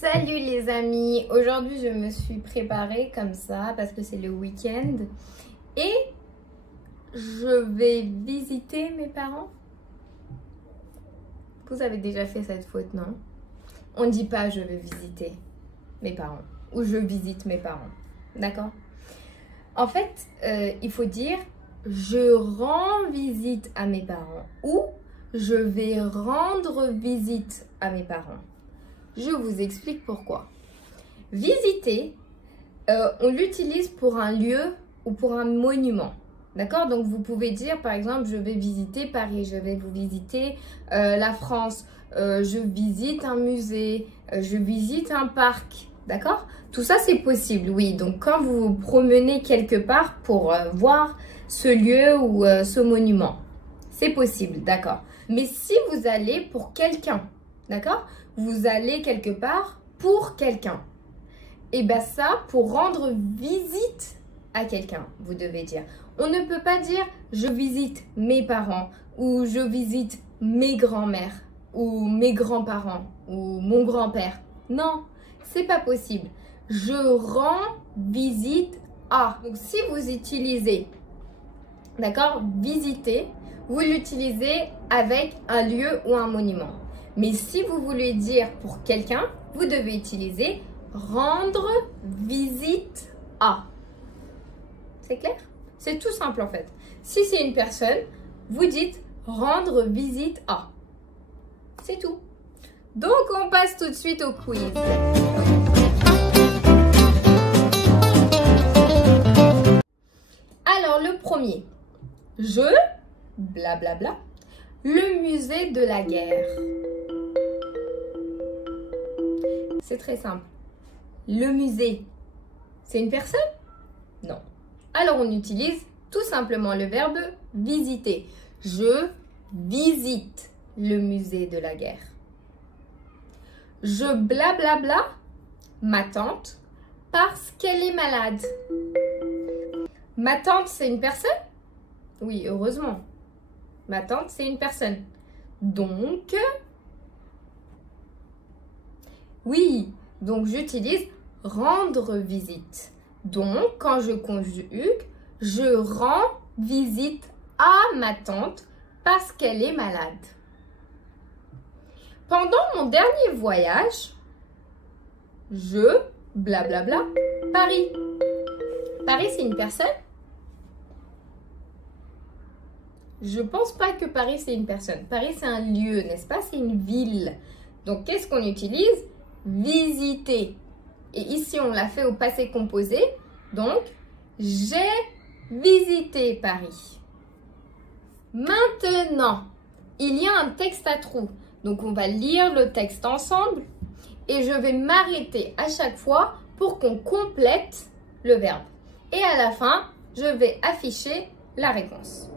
Salut les amis, aujourd'hui je me suis préparée comme ça parce que c'est le week-end et je vais visiter mes parents. Vous avez déjà fait cette faute, non? On ne dit pas je vais visiter mes parents ou je visite mes parents, d'accord? En fait, il faut dire je rends visite à mes parents ou je vais rendre visite à mes parents. Je vous explique pourquoi. Visiter, on l'utilise pour un lieu ou pour un monument. D'accord? Donc, vous pouvez dire, par exemple, je vais visiter Paris, je vais vous visiter la France, je visite un musée, je visite un parc. D'accord? Tout ça, c'est possible, oui. Donc, quand vous vous promenez quelque part pour voir ce lieu ou ce monument, c'est possible, d'accord? Mais si vous allez pour quelqu'un, d'accord? Vous allez quelque part pour quelqu'un. Et bien ça, pour rendre visite à quelqu'un, vous devez dire. On ne peut pas dire je visite mes parents ou je visite mes grands-mères ou mes grands-parents ou mon grand-père. Non, c'est pas possible. Je rends visite à. Donc si vous utilisez, d'accord, visiter, vous l'utilisez avec un lieu ou un monument. Mais si vous voulez dire pour quelqu'un, vous devez utiliser rendre visite à. C'est clair? C'est tout simple en fait. Si c'est une personne, vous dites rendre visite à. C'est tout. Donc on passe tout de suite au quiz. Alors le premier. Je, blablabla, le musée de la guerre. C'est très simple. Le musée, c'est une personne? Non. Alors, on utilise tout simplement le verbe visiter. Je visite le musée de la guerre. Je blablabla ma tante parce qu'elle est malade. Ma tante, c'est une personne? Oui, heureusement. Ma tante, c'est une personne. Donc, oui, donc j'utilise rendre visite. Donc, quand je conjugue, je rends visite à ma tante parce qu'elle est malade. Pendant mon dernier voyage, je, blablabla, Paris. Paris, c'est une personne? Je pense pas que Paris, c'est une personne. Paris, c'est un lieu, n'est-ce pas? C'est une ville. Donc, qu'est-ce qu'on utilise? Visiter. Et ici, on l'a fait au passé composé. Donc, j'ai visité Paris. Maintenant, il y a un texte à trous. Donc, on va lire le texte ensemble. Et je vais m'arrêter à chaque fois pour qu'on complète le verbe. Et à la fin, je vais afficher la réponse.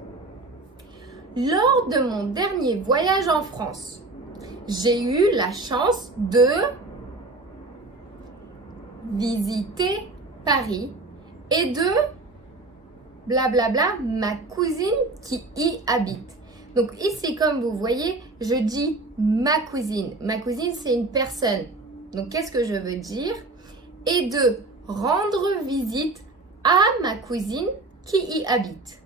Lors de mon dernier voyage en France, j'ai eu la chance de visiter Paris et de blablabla ma cousine qui y habite. Donc ici, comme vous voyez, je dis ma cousine. Ma cousine, c'est une personne. Donc qu'est-ce que je veux dire? Et de rendre visite à ma cousine qui y habite.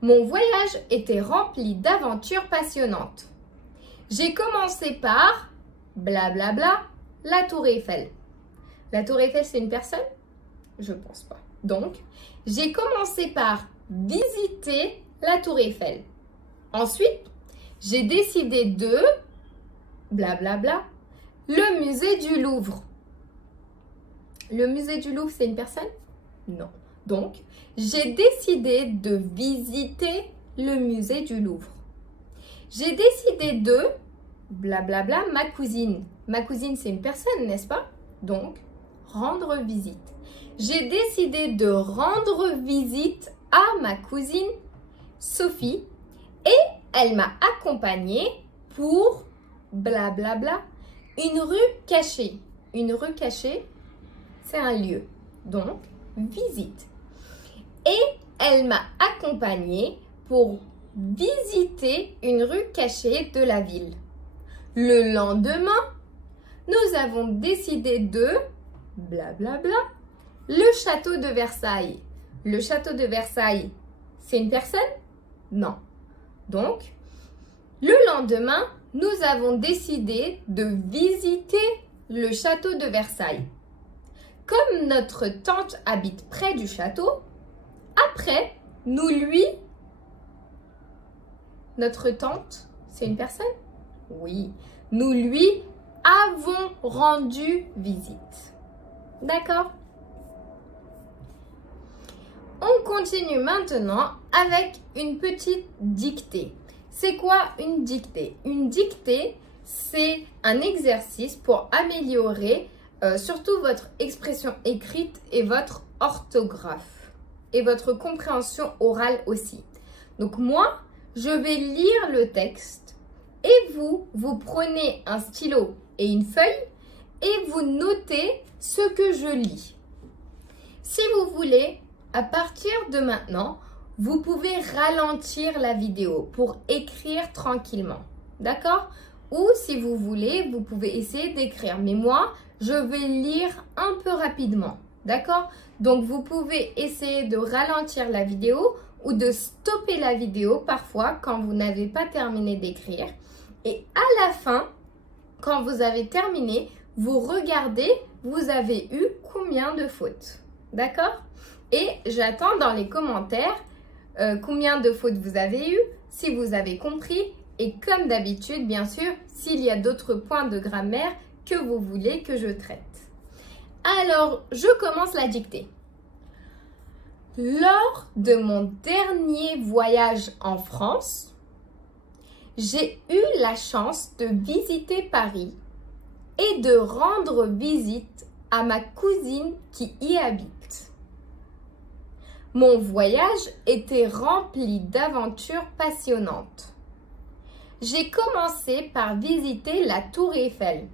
Mon voyage était rempli d'aventures passionnantes. J'ai commencé par blablabla la Tour Eiffel. La Tour Eiffel, c'est une personne? Je pense pas. Donc, j'ai commencé par visiter la Tour Eiffel. Ensuite, j'ai décidé de blablabla le musée du Louvre. Le musée du Louvre, c'est une personne? Non. Donc, j'ai décidé de visiter le musée du Louvre. J'ai décidé de blablabla ma cousine. Ma cousine, c'est une personne, n'est-ce pas? Donc, rendre visite. J'ai décidé de rendre visite à ma cousine Sophie et elle m'a accompagnée pour blablabla une rue cachée. Une rue cachée, c'est un lieu. Donc, visite. Et elle m'a accompagnée pour visiter une rue cachée de la ville. Le lendemain, nous avons décidé de blablabla le château de Versailles. Le château de Versailles, c'est une personne? Non. Donc, le lendemain, nous avons décidé de visiter le château de Versailles. Comme notre tante habite près du château, après, nous lui... Notre tante, c'est une personne? Oui. Nous lui avons rendu visite. D'accord? On continue maintenant avec une petite dictée. C'est quoi une dictée? Une dictée, c'est un exercice pour améliorer surtout votre expression écrite et votre orthographe et votre compréhension orale aussi. Donc moi, je vais lire le texte et vous prenez un stylo et une feuille et vous notez ce que je lis. Si vous voulez, à partir de maintenant, vous pouvez ralentir la vidéo pour écrire tranquillement, d'accord? Ou si vous voulez, vous pouvez essayer d'écrire. Mais moi, je vais lire un peu rapidement, d'accord? Donc, vous pouvez essayer de ralentir la vidéo ou de stopper la vidéo parfois quand vous n'avez pas terminé d'écrire. Et à la fin, quand vous avez terminé, vous regardez, vous avez eu combien de fautes, d'accord? Et j'attends dans les commentaires combien de fautes vous avez eu, si vous avez compris. Et comme d'habitude, bien sûr, s'il y a d'autres points de grammaire que vous voulez que je traite. Alors, je commence la dictée. Lors de mon dernier voyage en France, j'ai eu la chance de visiter Paris et de rendre visite à ma cousine qui y habite. Mon voyage était rempli d'aventures passionnantes. J'ai commencé par visiter la Tour Eiffel.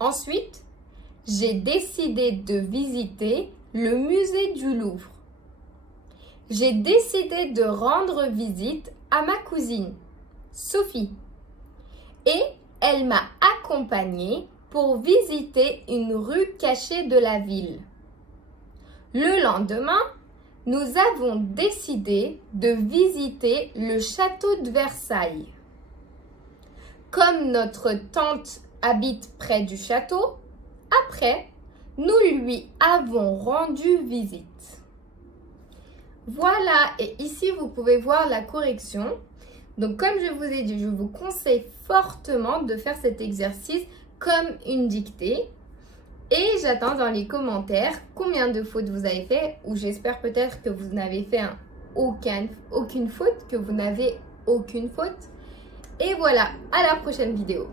Ensuite, j'ai décidé de visiter le musée du Louvre. J'ai décidé de rendre visite à ma cousine, Sophie. Et elle m'a accompagnée pour visiter une rue cachée de la ville. Le lendemain, nous avons décidé de visiter le château de Versailles. Comme notre tante habite près du château, après, nous lui avons rendu visite. Voilà, et ici vous pouvez voir la correction. Donc comme je vous ai dit, je vous conseille fortement de faire cet exercice comme une dictée. Et j'attends dans les commentaires combien de fautes vous avez fait, ou j'espère peut-être que vous n'avez fait aucune faute, que vous n'avez aucune faute. Et voilà, à la prochaine vidéo.